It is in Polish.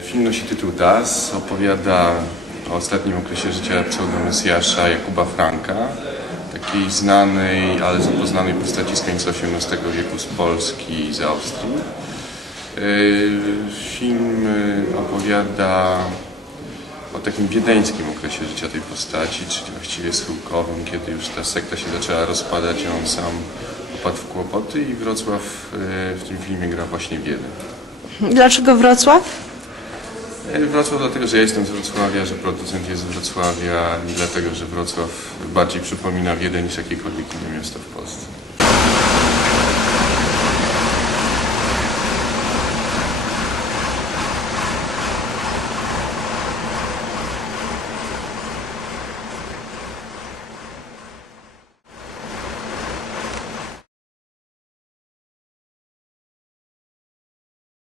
Film nosi tytuł Das, opowiada o ostatnim okresie życia pseudomesjasza Jakuba Franka, takiej znanej, ale zapoznanej postaci z końca XVIII wieku z Polski i z Austrii. Yy, Film yy, opowiada o takim wiedeńskim okresie życia tej postaci, czyli właściwie schyłkowym, kiedy już ta sekta się zaczęła rozpadać, on sam popadł w kłopoty i Wrocław yy, w tym filmie gra właśnie Wiedeń. Dlaczego Wrocław? E, Wrocław dlatego, że ja jestem z Wrocławia, że producent jest z Wrocławia i dlatego, że Wrocław bardziej przypomina Wiedeń niż jakiekolwiek inne miasto w Polsce.